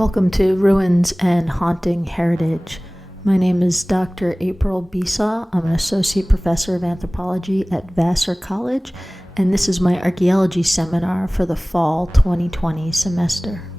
Welcome to Ruins and Haunting Heritage. My name is Dr. April Bisa. I'm an associate professor of anthropology at Vassar College, and this is my archaeology seminar for the fall 2020 semester.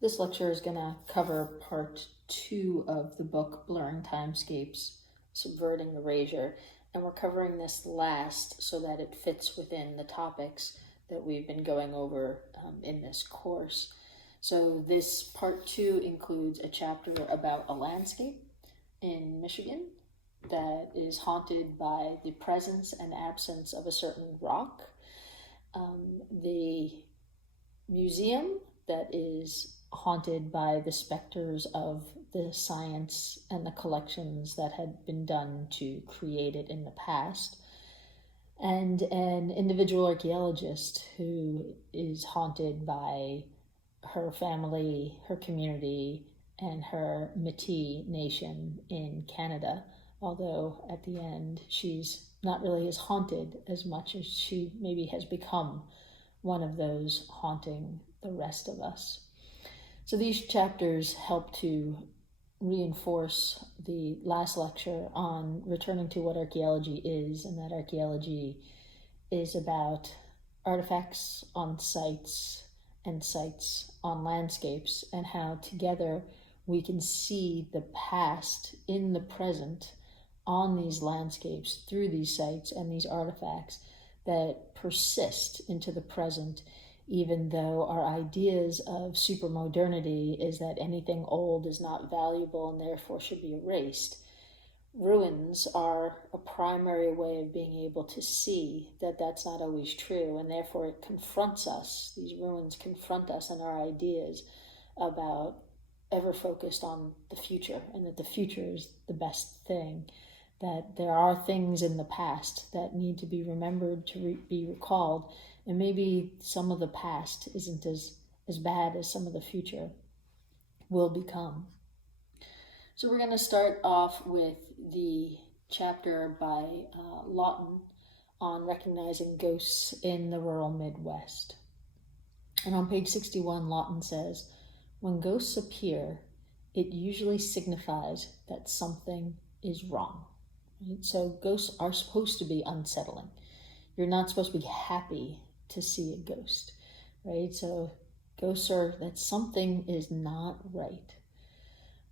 This lecture is going to cover part 2 of the book Blurring Timescapes, Subverting Erasure, and we're covering this last so that it fits within the topics that we've been going over in this course. So this part 2 includes a chapter about a landscape in Michigan that is haunted by the presence and absence of a certain rock, the museum that is haunted by the specters of the science and the collections that had been done to create it in the past, and an individual archaeologist who is haunted by her family, her community, and her Métis nation in Canada, although at the end she's not really as haunted as much as she maybe has become one of those haunting the rest of us. So these chapters help to reinforce the last lecture on returning to what archaeology is, and that archaeology is about artifacts on sites and sites on landscapes, and how together we can see the past in the present on these landscapes through these sites and these artifacts that persist into the present, even though our ideas of supermodernity is that anything old is not valuable and therefore should be erased. Ruins are a primary way of being able to see that that's not always true, and therefore it confronts us. These ruins confront us and our ideas about ever focused on the future, and that the future is the best thing, that there are things in the past that need to be remembered, to be recalled, and maybe some of the past isn't as bad as some of the future will become. So we're going to start off with the chapter by Lawton on recognizing ghosts in the rural Midwest. And on page 61, Lawton says, "When ghosts appear, it usually signifies that something is wrong." Right? So ghosts are supposed to be unsettling. You're not supposed to be happy to see a ghost, right? So ghosts are that something is not right.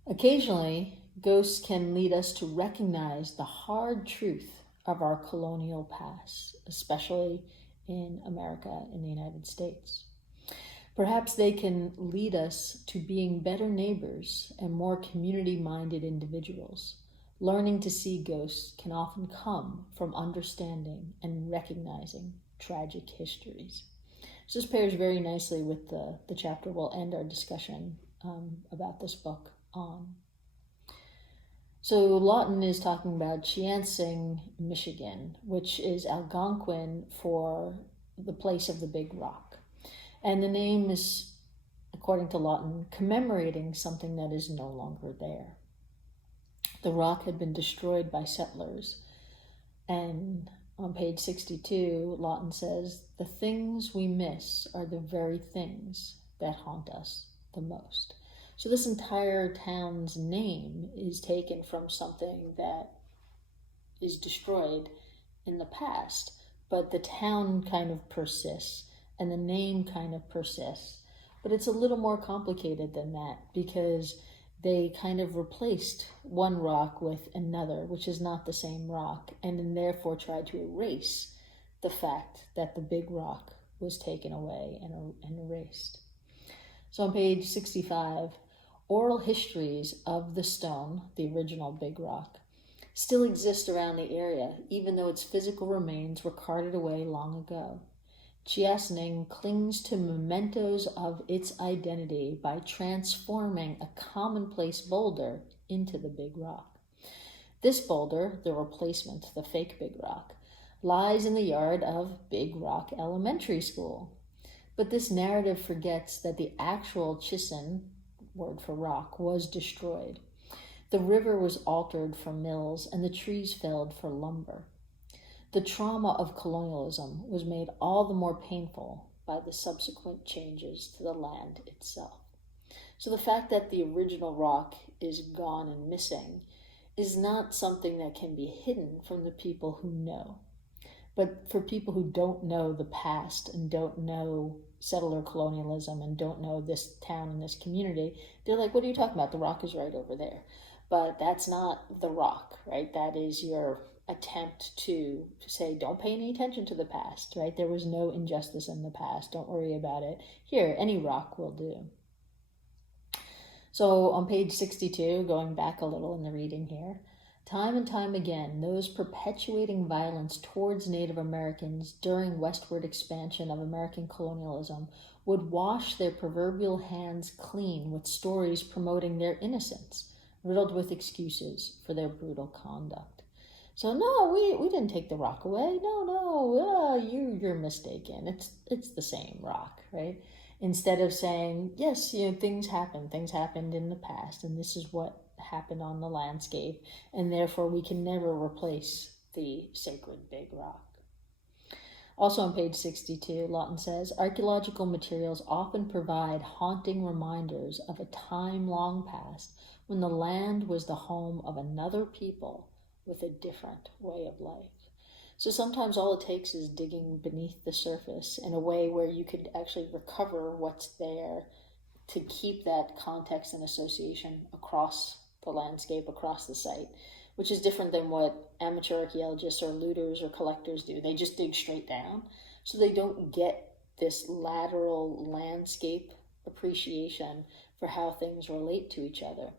Occasionally, ghosts can lead us to recognize the hard truth of our colonial past, especially in America, in the United States. Perhaps they can lead us to being better neighbors and more community-minded individuals. Learning to see ghosts can often come from understanding and recognizing tragic histories. So this pairs very nicely with the chapter we'll end our discussion about this book on. So Lawton is talking about Chiansing, Michigan, which is Algonquin for the place of the big rock. And the name is, according to Lawton, commemorating something that is no longer there. The rock had been destroyed by settlers, and on page 62, Lawton says, "The things we miss are the very things that haunt us the most." So this entire town's name is taken from something that is destroyed in the past, but the town kind of persists, and the name kind of persists. But it's a little more complicated than that, because they kind of replaced one rock with another, which is not the same rock, and then therefore tried to erase the fact that the big rock was taken away and erased. So on page 65, oral histories of the stone, the original big rock, still exist around the area, even though its physical remains were carted away long ago. Chiansing clings to mementos of its identity by transforming a commonplace boulder into the big rock. This boulder, the replacement, the fake big rock, lies in the yard of Big Rock Elementary School. But this narrative forgets that the actual chisin, word for rock, was destroyed. The river was altered for mills and the trees felled for lumber. The trauma of colonialism was made all the more painful by the subsequent changes to the land itself. So the fact that the original rock is gone and missing is not something that can be hidden from the people who know. But for people who don't know the past and don't know settler colonialism and don't know this town and this community, they're like, what are you talking about? The rock is right over there. But that's not the rock, right? That is your attempt to say, don't pay any attention to the past, right? There was no injustice in the past. Don't worry about it. Here, any rock will do. So on page 62, going back a little in the reading here, time and time again, those perpetuating violence towards Native Americans during westward expansion of American colonialism would wash their proverbial hands clean with stories promoting their innocence, riddled with excuses for their brutal conduct. So no, we didn't take the rock away. No, you're mistaken. It's the same rock, right? Instead of saying, yes, things happened in the past, and this is what happened on the landscape, and therefore we can never replace the sacred big rock. Also on page 62, Lawton says, archaeological materials often provide haunting reminders of a time long past when the land was the home of another people with a different way of life. So sometimes all it takes is digging beneath the surface in a way where you could actually recover what's there to keep that context and association across the landscape, across the site, which is different than what amateur archaeologists or looters or collectors do. They just dig straight down, so they don't get this lateral landscape appreciation for how things relate to each other.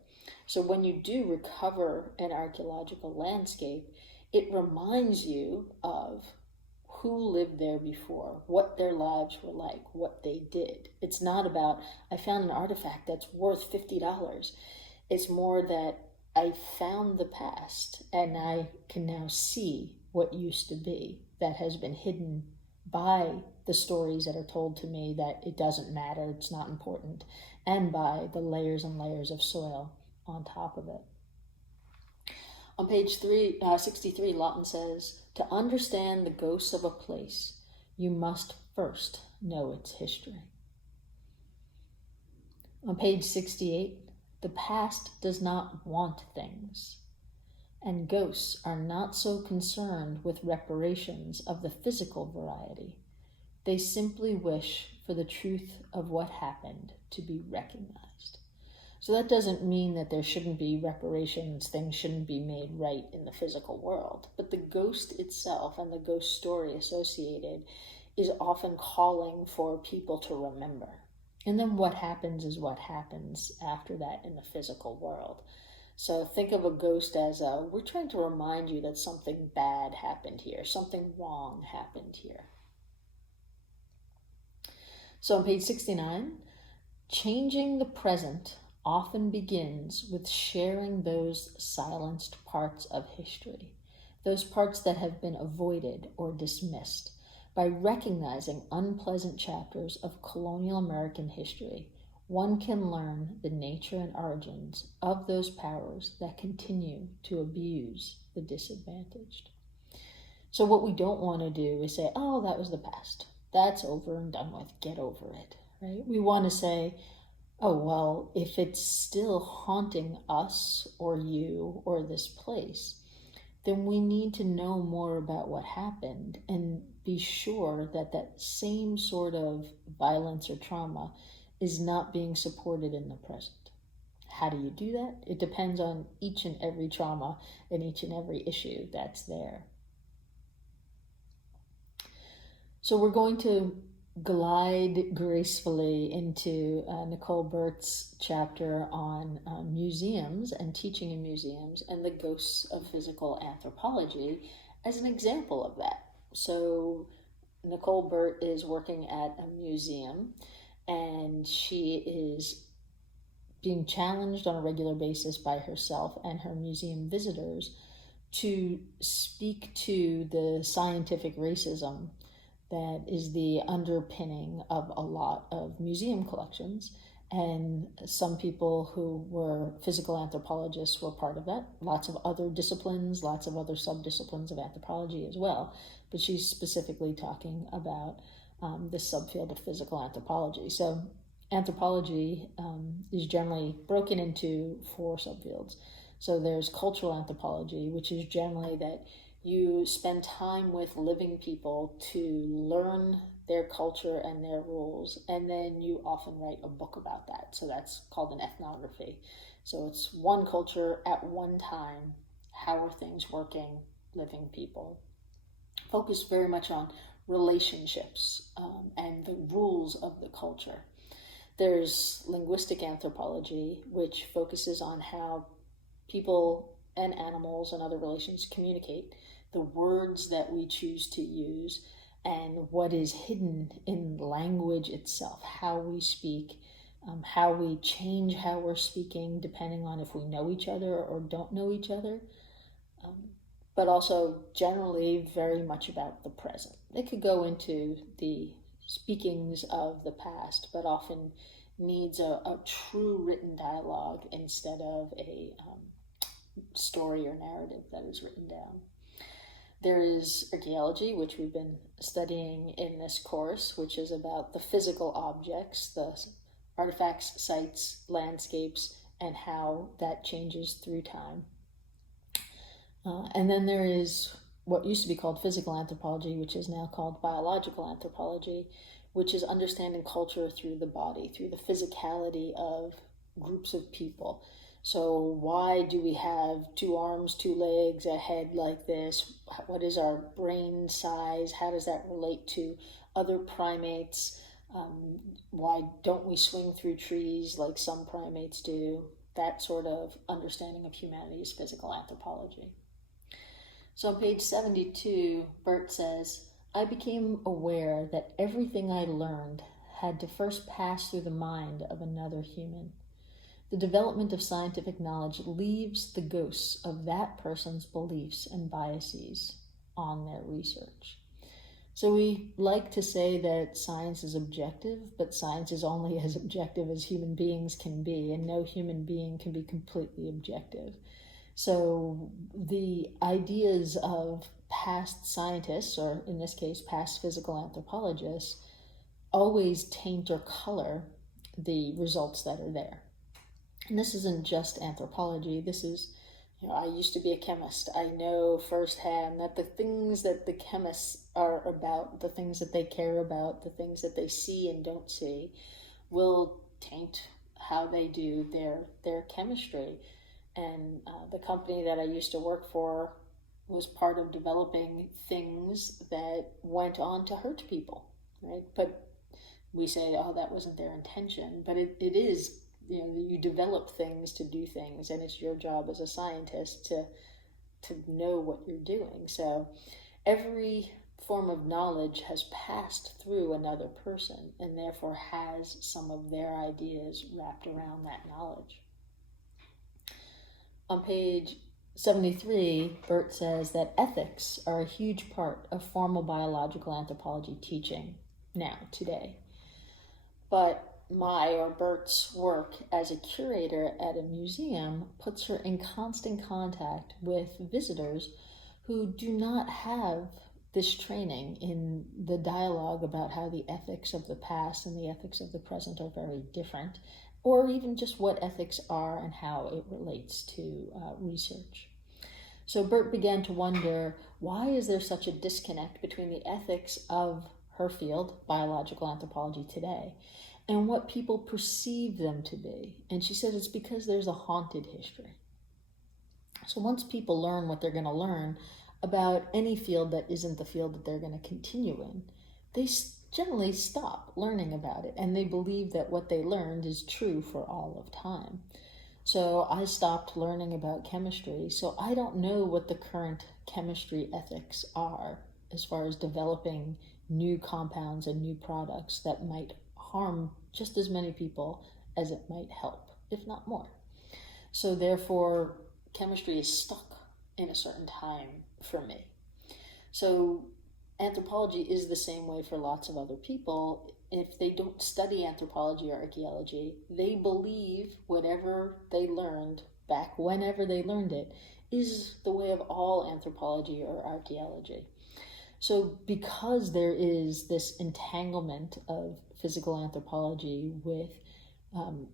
So when you do recover an archaeological landscape, it reminds you of who lived there before, what their lives were like, what they did. It's not about, I found an artifact that's worth $50. It's more that I found the past and I can now see what used to be that has been hidden by the stories that are told to me that it doesn't matter, it's not important, and by the layers and layers of soil on top of it. On page 63, Lawton says, to understand the ghosts of a place, you must first know its history. On page 68, the past does not want things, and ghosts are not so concerned with reparations of the physical variety. They simply wish for the truth of what happened to be recognized. So that doesn't mean that there shouldn't be reparations, things shouldn't be made right in the physical world. But the ghost itself and the ghost story associated is often calling for people to remember. And then what happens is what happens after that in the physical world. So think of a ghost as we're trying to remind you that something bad happened here, something wrong happened here. So on page 69, changing the present often begins with sharing those silenced parts of history, those parts that have been avoided or dismissed, by recognizing unpleasant chapters of colonial American history. One can learn the nature and origins of those powers that continue to abuse the disadvantaged. So what we don't want to do is say, oh, that was the past. That's over and done with. Get over it, right? We want to say, oh, well, if it's still haunting us or you or this place, then we need to know more about what happened and be sure that that same sort of violence or trauma is not being supported in the present. How do you do that? It depends on each and every trauma and each and every issue that's there. So we're going to glide gracefully into Nicole Burt's chapter on museums and teaching in museums and the ghosts of physical anthropology as an example of that. So Nicole Burt is working at a museum, and she is being challenged on a regular basis by herself and her museum visitors to speak to the scientific racism that is the underpinning of a lot of museum collections, And some people who were physical anthropologists were part of that. Lots of other disciplines, lots of other subdisciplines of anthropology as well. But she's specifically talking about this subfield of physical anthropology. So anthropology is generally broken into 4 subfields. So there's cultural anthropology, which is generally that you spend time with living people to learn their culture and their rules, and then you often write a book about that. So that's called an ethnography. So it's one culture at one time. How are things working? Living people. Focus very much on relationships and the rules of the culture. There's linguistic anthropology, which focuses on how people and animals and other relations communicate, the words that we choose to use, and what is hidden in language itself, how we speak, how we change how we're speaking depending on if we know each other or don't know each other, but also generally very much about the present. It could go into the speakings of the past, but often needs a true written dialogue instead of a story or narrative that is written down. There is archaeology, which we've been studying in this course, which is about the physical objects, the artifacts, sites, landscapes, and how that changes through time. And then there is what used to be called physical anthropology, which is now called biological anthropology, which is understanding culture through the body, through the physicality of groups of people. So why do we have 2 arms, 2 legs, a head like this? What is our brain size? How does that relate to other primates? Why don't we swing through trees like some primates do? That sort of understanding of humanity is physical anthropology. So on page 72, Bert says, I became aware that everything I learned had to first pass through the mind of another human. The development of scientific knowledge leaves the ghosts of that person's beliefs and biases on their research. So we like to say that science is objective, but science is only as objective as human beings can be, and no human being can be completely objective. So the ideas of past scientists, or in this case, past physical anthropologists, always taint or color the results that are there. And this isn't just anthropology. This is, I used to be a chemist. I know firsthand that the things that the chemists are about, the things that they care about, the things that they see and don't see, will taint how they do their chemistry. And the company that I used to work for was part of developing things that went on to hurt people, right? But we say, oh, that wasn't their intention. But it is, you develop things to do things, and it's your job as a scientist to know what you're doing. So every form of knowledge has passed through another person and therefore has some of their ideas wrapped around that knowledge. On page 73, Bert says that ethics are a huge part of formal biological anthropology teaching now, today. But Bert's work as a curator at a museum puts her in constant contact with visitors who do not have this training in the dialogue about how the ethics of the past and the ethics of the present are very different, or even just what ethics are and how it relates to research. So Bert began to wonder, why is there such a disconnect between the ethics of her field, biological anthropology today, and what people perceive them to be? And she said it's because there's a haunted history. So once people learn what they're going to learn about any field that isn't the field that they're going to continue in, they generally stop learning about it, and they believe that what they learned is true for all of time. So I stopped learning about chemistry, so I don't know what the current chemistry ethics are as far as developing new compounds and new products that might harm just as many people as it might help, if not more. So therefore, chemistry is stuck in a certain time for me. So anthropology is the same way for lots of other people. if they don't study anthropology or archaeology, they believe whatever they learned back whenever they learned it is the way of all anthropology or archaeology. So because there is this entanglement of physical anthropology with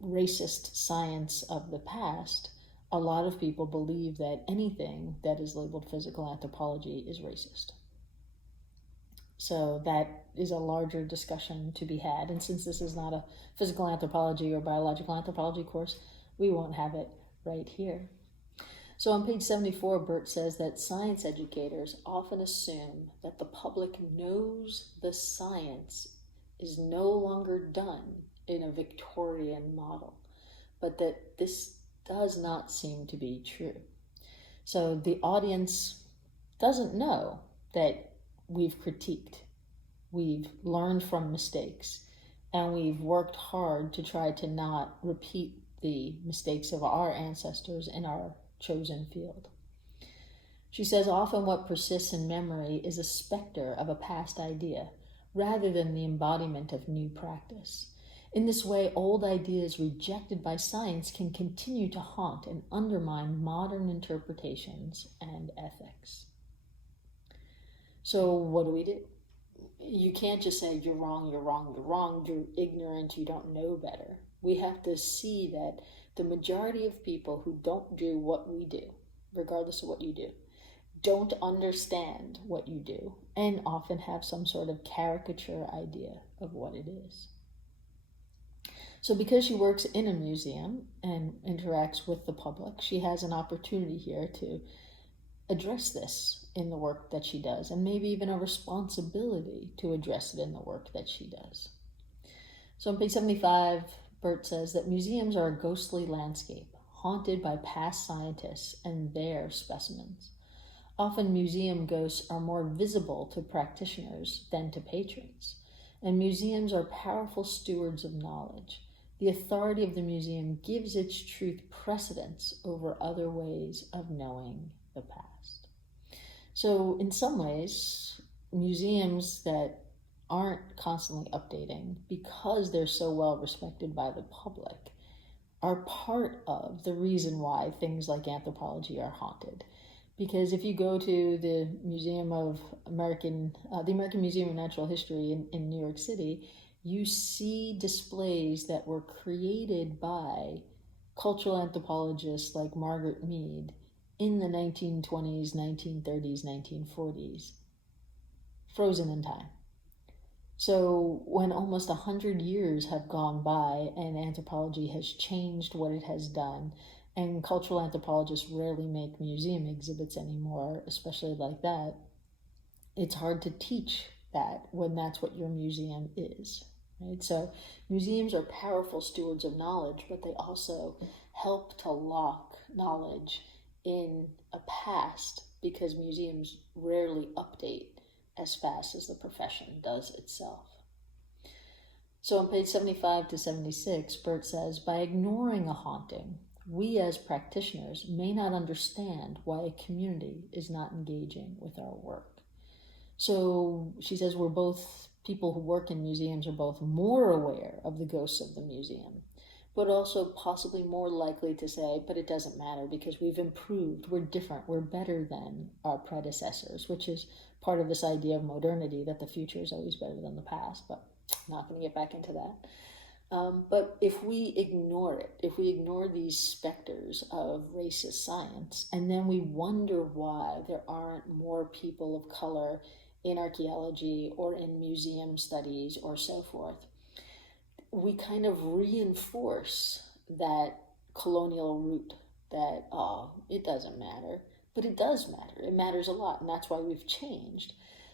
racist science of the past, a lot of people believe that anything that is labeled physical anthropology is racist. So that is a larger discussion to be had. And since this is not a physical anthropology or biological anthropology course, we won't have it right here. So on page 74, Burt says that science educators often assume that the public knows the science is no longer done in a Victorian model, but that this does not seem to be true. So the audience doesn't know that we've critiqued, we've learned from mistakes, and we've worked hard to try to not repeat the mistakes of our ancestors in our chosen field. She says often what persists in memory is a specter of a past idea rather than the embodiment of new practice. In this way, old ideas rejected by science can continue to haunt and undermine modern interpretations and ethics. So what do? You can't just say, you're wrong, you're wrong, you're wrong, you're ignorant, you don't know better. We have to see that the majority of people who don't do what we do, regardless of what you do, don't understand what you do, and often have some sort of caricature idea of what it is. So because she works in a museum and interacts with the public, she has an opportunity here to address this in the work that she does, and maybe even a responsibility to address it in the work that she does. So on page 75, Burt says that museums are a ghostly landscape, haunted by past scientists and their specimens. Often museum ghosts are more visible to practitioners than to patrons, and museums are powerful stewards of knowledge. The authority of the museum gives its truth precedence over other ways of knowing the past. So in some ways, museums that aren't constantly updating, because they're so well respected by the public, are part of the reason why things like anthropology are haunted. Because if you go to the American Museum of Natural History in New York City, you see displays that were created by cultural anthropologists like Margaret Mead in the 1920s, 1930s, 1940s, frozen in time. So when almost 100 years have gone by and anthropology has changed what it has done, and cultural anthropologists rarely make museum exhibits anymore, especially like that, it's hard to teach that when that's what your museum is, right? So museums are powerful stewards of knowledge, but they also help to lock knowledge in a past, because museums rarely update as fast as the profession does itself. So on page 75 to 76, Burt says, by ignoring a haunting, we as practitioners may not understand why a community is not engaging with our work. So she says people who work in museums are both more aware of the ghosts of the museum, but also possibly more likely to say, but it doesn't matter because we've improved, we're different, we're better than our predecessors, which is part of this idea of modernity, that the future is always better than the past, but I'm not going to get back into that. But if we ignore it, if we ignore these specters of racist science, and then we wonder why there aren't more people of color in archaeology or in museum studies or so forth, we kind of reinforce that colonial root that, it doesn't matter. But it does matter. It matters a lot, and that's why we've changed.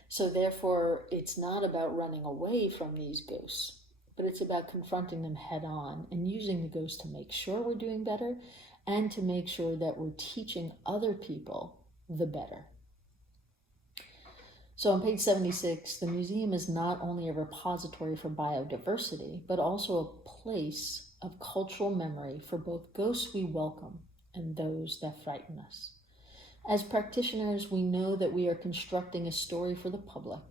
So therefore, it's not about running away from these ghosts, but it's about confronting them head on and using the ghosts to make sure we're doing better and to make sure that we're teaching other people the better. So on page 76, the museum is not only a repository for biodiversity, but also a place of cultural memory for both ghosts we welcome and those that frighten us. As practitioners, we know that we are constructing a story for the public,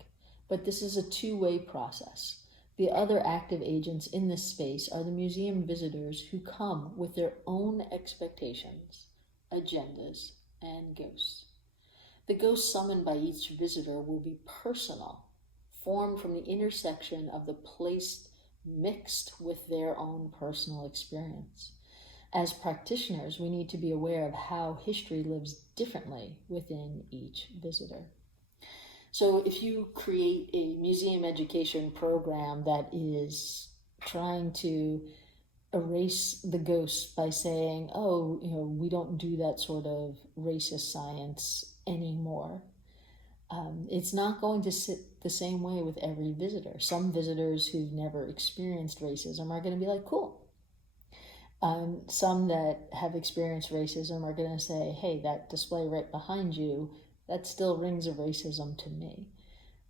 but this is a two-way process. The other active agents in this space are the museum visitors who come with their own expectations, agendas, and ghosts. The ghosts summoned by each visitor will be personal, formed from the intersection of the place mixed with their own personal experience. As practitioners, we need to be aware of how history lives differently within each visitor. So if you create a museum education program that is trying to erase the ghosts by saying, oh, we don't do that sort of racist science anymore, it's not going to sit the same way with every visitor. Some visitors who've never experienced racism are going to be like, cool. Some that have experienced racism are going to say, hey, that display right behind you, that still rings of racism to me.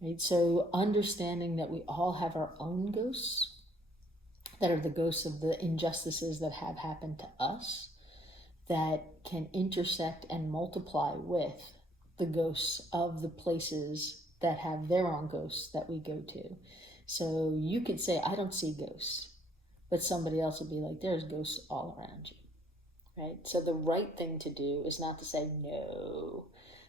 Right? So understanding that we all have our own ghosts, that are the ghosts of the injustices that have happened to us, that can intersect and multiply with the ghosts of the places that have their own ghosts that we go to. So you could say, I don't see ghosts, but somebody else will be like, there's ghosts all around you, right? So the right thing to do is not to say no.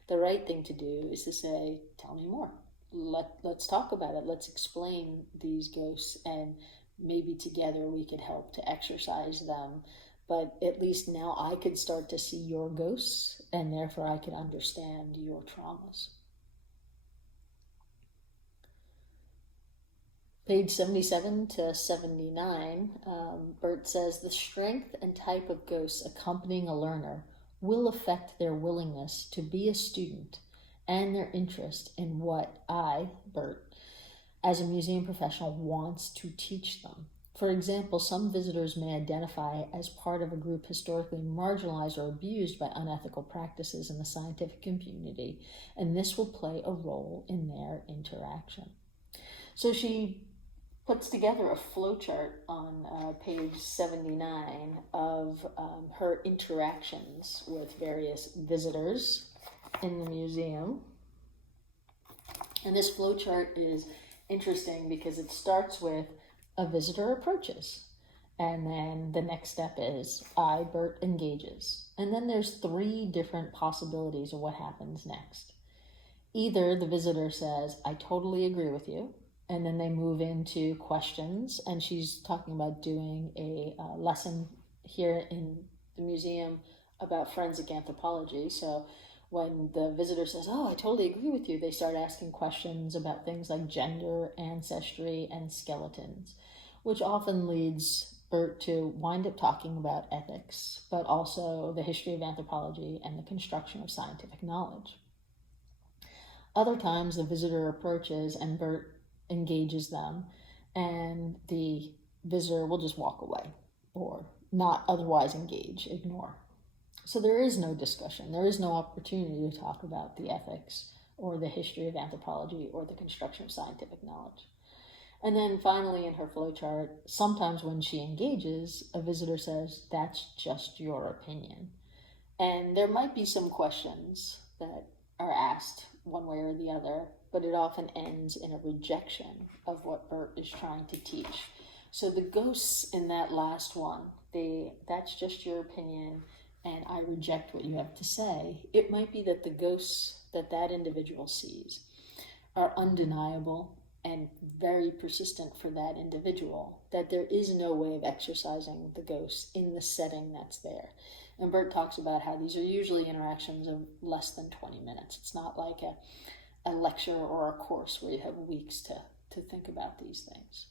The right thing to do is to say, tell me more. Let's talk about it. Let's explain these ghosts, and maybe together we could help to exercise them. But at least now I could start to see your ghosts, and therefore I can understand your traumas. Page 77 to 79, Bert says, the strength and type of ghosts accompanying a learner will affect their willingness to be a student and their interest in what I, Bert, as a museum professional, wants to teach them. For example, some visitors may identify as part of a group historically marginalized or abused by unethical practices in the scientific community, and this will play a role in their interaction. So she puts together a flowchart on page 79 of her interactions with various visitors in the museum. And this flowchart is interesting because it starts with a visitor approaches, and then the next step is I, Bert, engages. And then there's 3 different possibilities of what happens next. Either the visitor says, I totally agree with you, and then they move into questions, and she's talking about doing a lesson here in the museum about forensic anthropology. So when the visitor says, oh, I totally agree with you, they start asking questions about things like gender, ancestry, and skeletons, which often leads Bert to wind up talking about ethics, but also the history of anthropology and the construction of scientific knowledge. Other times the visitor approaches and Bert engages them, and the visitor will just walk away or not otherwise engage, ignore. So there is no discussion. There is no opportunity to talk about the ethics or the history of anthropology or the construction of scientific knowledge. And then finally in her flowchart, sometimes when she engages, a visitor says, that's just your opinion. And there might be some questions that are asked one way or the other, but it often ends in a rejection of what Bert is trying to teach. So the ghosts in that last one, that's just your opinion, and I reject what you have to say. It might be that the ghosts that individual sees are undeniable and very persistent for that individual, that there is no way of exercising the ghosts in the setting that's there. And Bert talks about how these are usually interactions of less than 20 minutes. It's not like a lecture or a course where you have weeks to think about these things.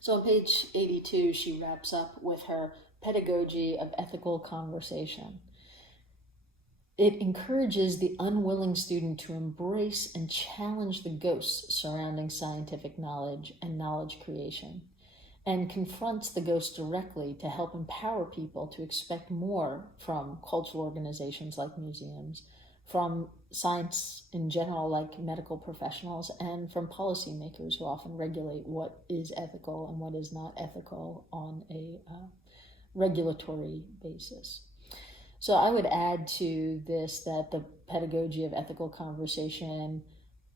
So on page 82, she wraps up with her pedagogy of ethical conversation. It encourages the unwilling student to embrace and challenge the ghosts surrounding scientific knowledge and knowledge creation, and confronts the ghosts directly to help empower people to expect more from cultural organizations like museums, from science in general like medical professionals, and from policymakers who often regulate what is ethical and what is not ethical on a regulatory basis. So I would add to this that the pedagogy of ethical conversation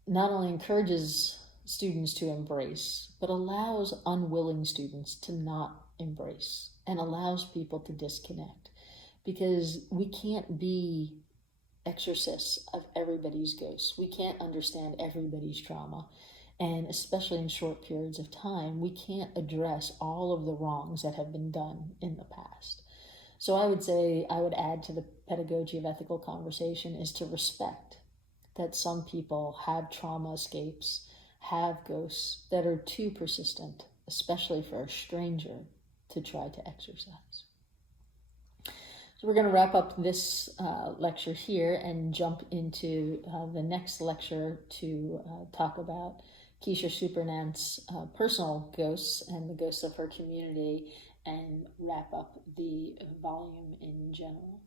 not only encourages students to embrace, but allows unwilling students to not embrace, and allows people to disconnect, because we can't be exorcists of everybody's ghosts. We can't understand everybody's trauma. And especially in short periods of time, we can't address all of the wrongs that have been done in the past. So I would say, I would add to the pedagogy of ethical conversation is to respect that some people have trauma escapes, have ghosts that are too persistent, especially for a stranger to try to exorcise. So we're going to wrap up this lecture here and jump into the next lecture to talk about Keisha Supernant's personal ghosts and the ghosts of her community, and wrap up the volume in general.